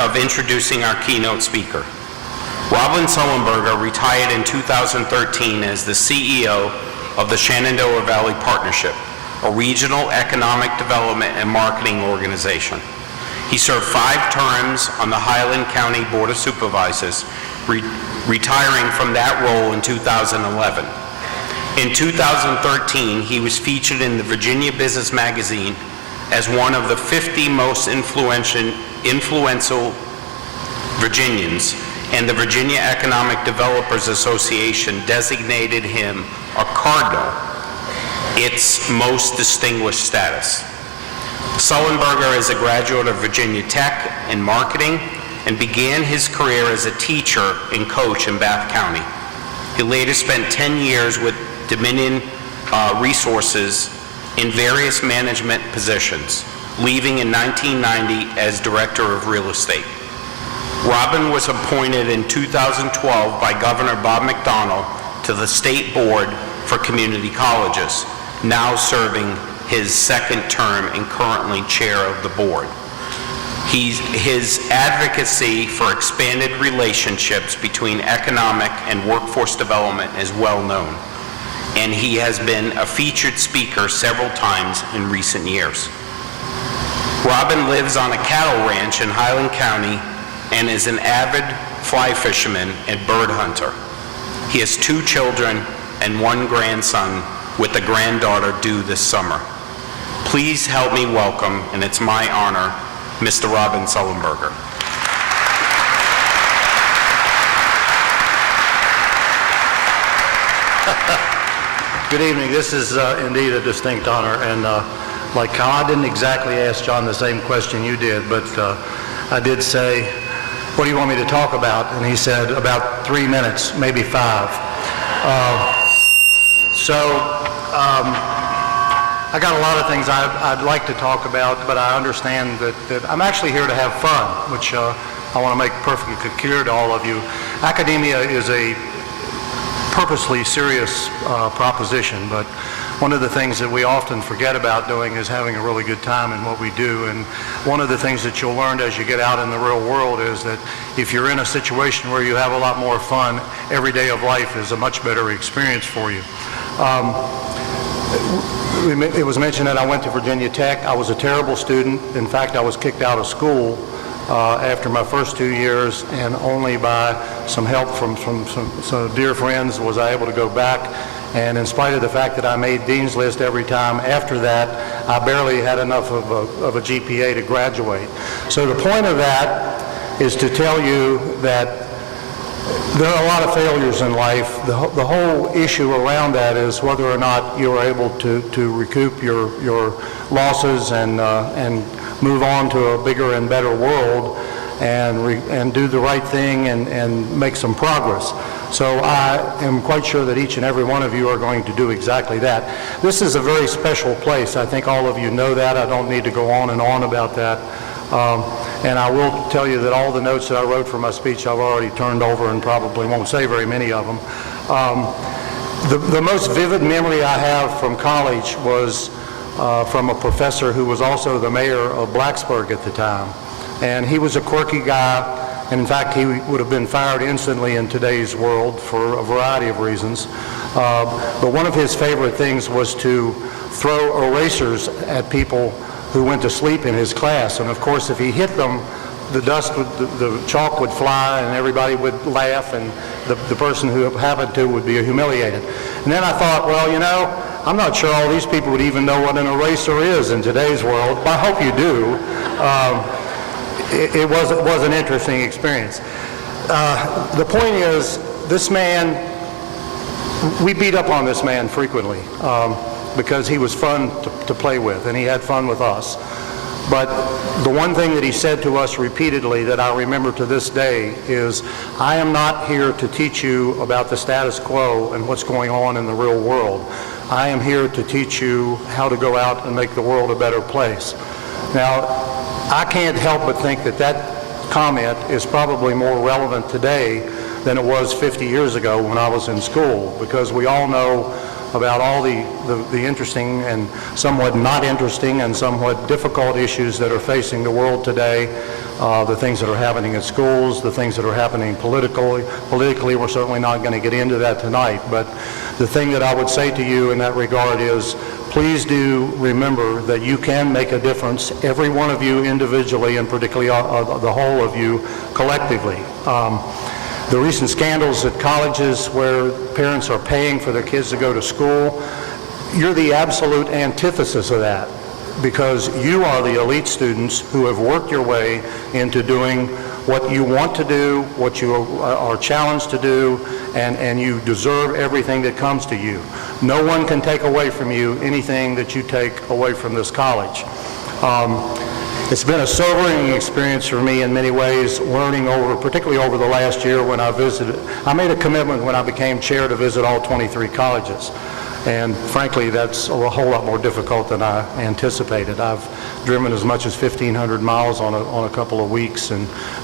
of introducing our keynote speaker. Robin Sullenberger retired in 2013 as the CEO of the Shenandoah Valley Partnership, a regional economic development and marketing organization. He served 5 terms on the Highland County Board of Supervisors, retiring from that role in 2011. In 2013, he was featured in the Virginia Business Magazine as one of the 50 most influential Virginians, and the Virginia Economic Developers Association designated him a cardinal, its most distinguished status. Sullenberger is a graduate of Virginia Tech in marketing and began his career as a teacher and coach in Bath County. He later spent 10 years with Dominion Resources in various management positions, leaving in 1990 as Director of Real Estate. Robin was appointed in 2012 by Governor Bob McDonnell to the State Board for Community Colleges, now serving his 2nd term and currently chair of the board. His advocacy for expanded relationships between economic and workforce development is well known, and he has been a featured speaker several times in recent years. Robin lives on a cattle ranch in Highland County and is an avid fly fisherman and bird hunter. He has 2 children and 1 grandson, with a granddaughter due this summer. Please help me welcome, and it's my honor, Mr. Robin Sullenberger. Good evening. This is indeed a distinct honor, and like I didn't exactly ask John the same question you did, but I did say, what do you want me to talk about? And he said, about 3 minutes, maybe 5. I got a lot of things I'd like to talk about, but I understand that I'm actually here to have fun, which I want to make perfectly clear to all of you. Academia is a purposely serious proposition, but one of the things that we often forget about doing is having a really good time in what we do. And one of the things that you'll learn as you get out in the real world is that if you're in a situation where you have a lot more fun, every day of life is a much better experience for you. It was mentioned that I went to Virginia Tech. I was a terrible student. In fact, I was kicked out of school after my first 2 years, and only by some help from some dear friends was I able to go back. And in spite of the fact that I made Dean's List every time after that, I barely had enough of a GPA to graduate. So the point of that is to tell you that there are a lot of failures in life. The whole issue around that is whether or not you are able to recoup your losses and move on to a bigger and better world and do the right thing and make some progress. So I am quite sure that each and every one of you are going to do exactly that. This is a very special place. I think all of you know that. I don't need to go on and on about that. And I will tell you that all the notes that I wrote for my speech I've already turned over and probably won't say very many of them. The most vivid memory I have from college was from a professor who was also the mayor of Blacksburg at the time. And he was a quirky guy. And in fact, he would have been fired instantly in today's world for a variety of reasons. But one of his favorite things was to throw erasers at people who went to sleep in his class. And of course, if he hit them, the chalk would fly and everybody would laugh, and the person who happened to would be humiliated. And then I thought, well, you know, I'm not sure all these people would even know what an eraser is in today's world, but I hope you do. It was an interesting experience. The point is, this man, we beat up on this man frequently because he was fun to play with, and he had fun with us. But the one thing that he said to us repeatedly that I remember to this day is, I am not here to teach you about the status quo and what's going on in the real world. I am here to teach you how to go out and make the world a better place. Now, I can't help but think that that comment is probably more relevant today than it was 50 years ago when I was in school, because we all know about all the interesting and somewhat not interesting and somewhat difficult issues that are facing the world today, the things that are happening in schools, the things that are happening politically. Politically, we're certainly not going to get into that tonight, but the thing that I would say to you in that regard is, please do remember that you can make a difference, every one of you individually, and particularly the whole of you collectively. The recent scandals at colleges where parents are paying for their kids to go to school, you're the absolute antithesis of that, because you are the elite students who have worked your way into doing what you want to do, what you are challenged to do, and you deserve everything that comes to you. No one can take away from you anything that you take away from this college. It's been a sobering experience for me in many ways, learning particularly over the last year when I visited. I made a commitment when I became chair to visit all 23 colleges. And frankly, that's a whole lot more difficult than I anticipated. I've driven as much as 1,500 miles on a couple of weeks,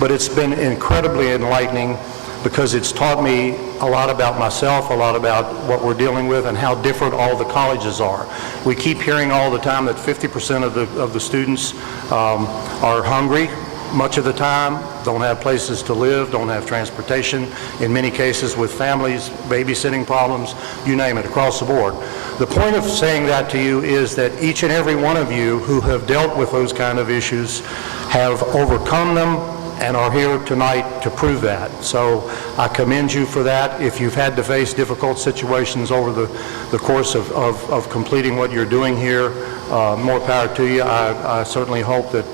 but it's been incredibly enlightening because it's taught me a lot about myself, a lot about what we're dealing with, and how different all the colleges are. We keep hearing all the time that 50% of the students are hungry much of the time, don't have places to live, don't have transportation, in many cases with families, babysitting problems, you name it, across the board. The point of saying that to you is that each and every one of you who have dealt with those kind of issues have overcome them and are here tonight to prove that. So I commend you for that. If you've had to face difficult situations over the course of completing what you're doing here, more power to you. I certainly hope that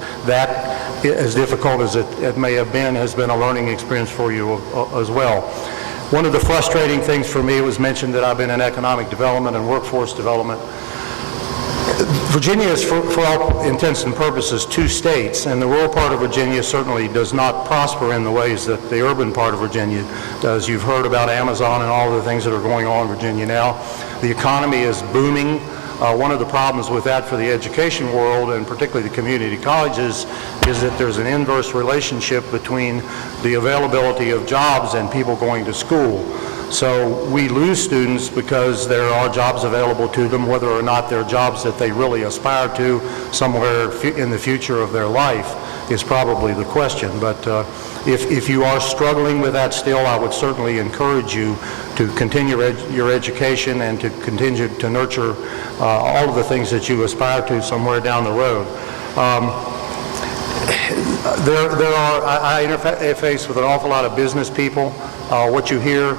as difficult as it may have been, has been a learning experience for you as well. One of the frustrating things for me was mentioned that I've been in economic development and workforce development. Virginia is, for all intents and purposes, 2 states, and the rural part of Virginia certainly does not prosper in the ways that the urban part of Virginia does. You've heard about Amazon and all the things that are going on in Virginia now. The economy is booming. One of the problems with that for the education world, and particularly the community colleges, is that there's an inverse relationship between the availability of jobs and people going to school. So we lose students because there are jobs available to them, whether or not they're jobs that they really aspire to somewhere in the future of their life is probably the question. But if you are struggling with that still, I would certainly encourage you to continue your education and to continue to nurture all of the things that you aspire to somewhere down the road. I interface with an awful lot of business people. What you hear,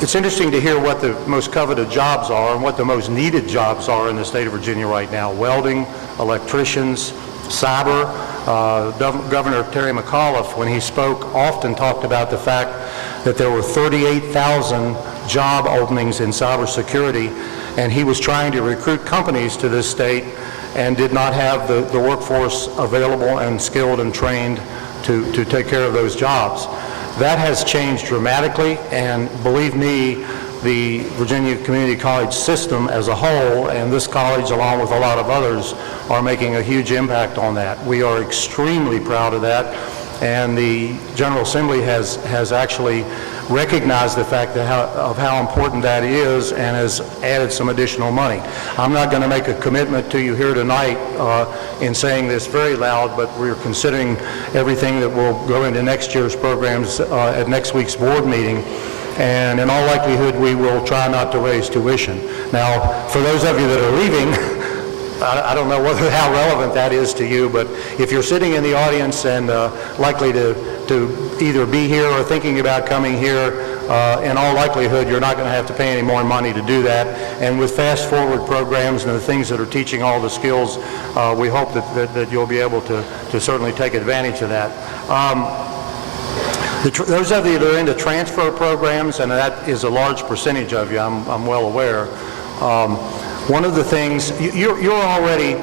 it's interesting to hear what the most coveted jobs are and what the most needed jobs are in the state of Virginia right now. Welding, electricians, cyber. Governor Terry McAuliffe, when he spoke, often talked about the fact that there were 38,000 job openings in cybersecurity, and he was trying to recruit companies to this state and did not have the workforce available and skilled and trained to take care of those jobs. That has changed dramatically, and believe me, the Virginia Community College system as a whole, and this college along with a lot of others, are making a huge impact on that. We are extremely proud of that, and the General Assembly has actually recognized the fact of how important that is and has added some additional money. I'm not going to make a commitment to you here tonight in saying this very loud, but we're considering everything that will go into next year's programs at next week's board meeting. And in all likelihood, we will try not to raise tuition. Now, for those of you that are leaving, I don't know how relevant that is to you, but if you're sitting in the audience and likely to either be here or thinking about coming here, in all likelihood, you're not going to have to pay any more money to do that. And with fast forward programs and the things that are teaching all the skills, we hope that you'll be able to certainly take advantage of that. Those of you that are into transfer programs, and that is a large percentage of you, I'm well aware, one of the things, you're already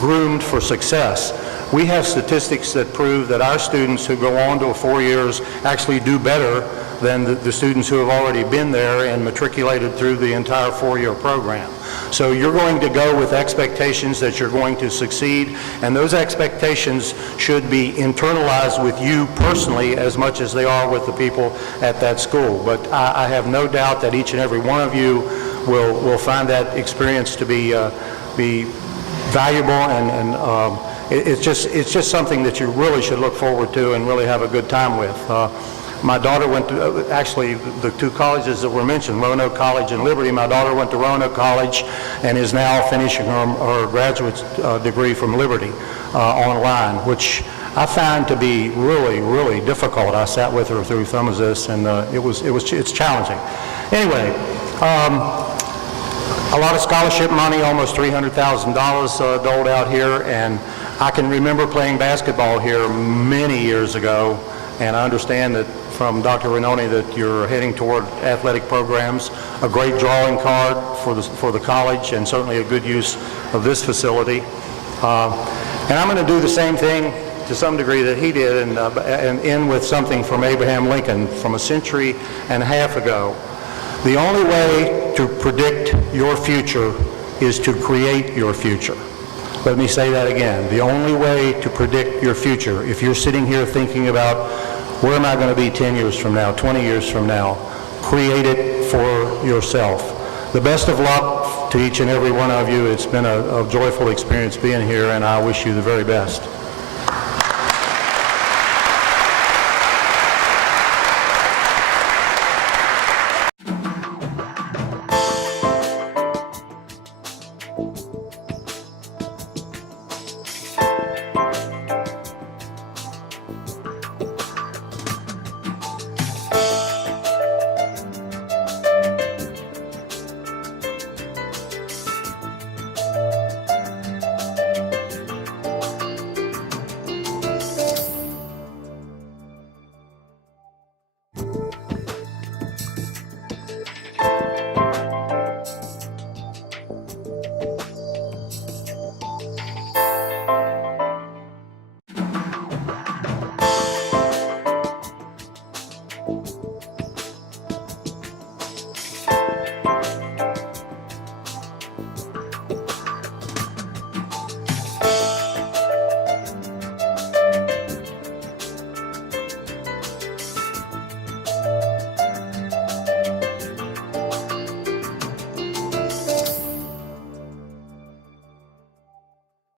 groomed for success. We have statistics that prove that our students who go on to 4 years actually do better than the students who have already been there and matriculated through the entire 4-year program. So you're going to go with expectations that you're going to succeed, and those expectations should be internalized with you personally as much as they are with the people at that school. But I have no doubt that each and every one of you will find that experience to be valuable it's just something that you really should look forward to and really have a good time with. My daughter went to, actually, the two colleges that were mentioned, Roanoke College and Liberty. My daughter went to Roanoke College and is now finishing her graduate degree from Liberty online, which I find to be really, really difficult. I sat with her through some of this, and it's challenging. Anyway, a lot of scholarship money, almost $300,000 doled out here, and I can remember playing basketball here many years ago, and I understand that from Dr. Renoni that you're heading toward athletic programs, a great drawing card for the college, and certainly a good use of this facility. And I'm going to do the same thing to some degree that he did, and end with something from Abraham Lincoln from a century and a half ago. The only way to predict your future is to create your future. Let me say that again. The only way to predict your future, if you're sitting here thinking about where am I going to be 10 years from now, 20 years from now, create it for yourself. The best of luck to each and every one of you. It's been a joyful experience being here, and I wish you the very best.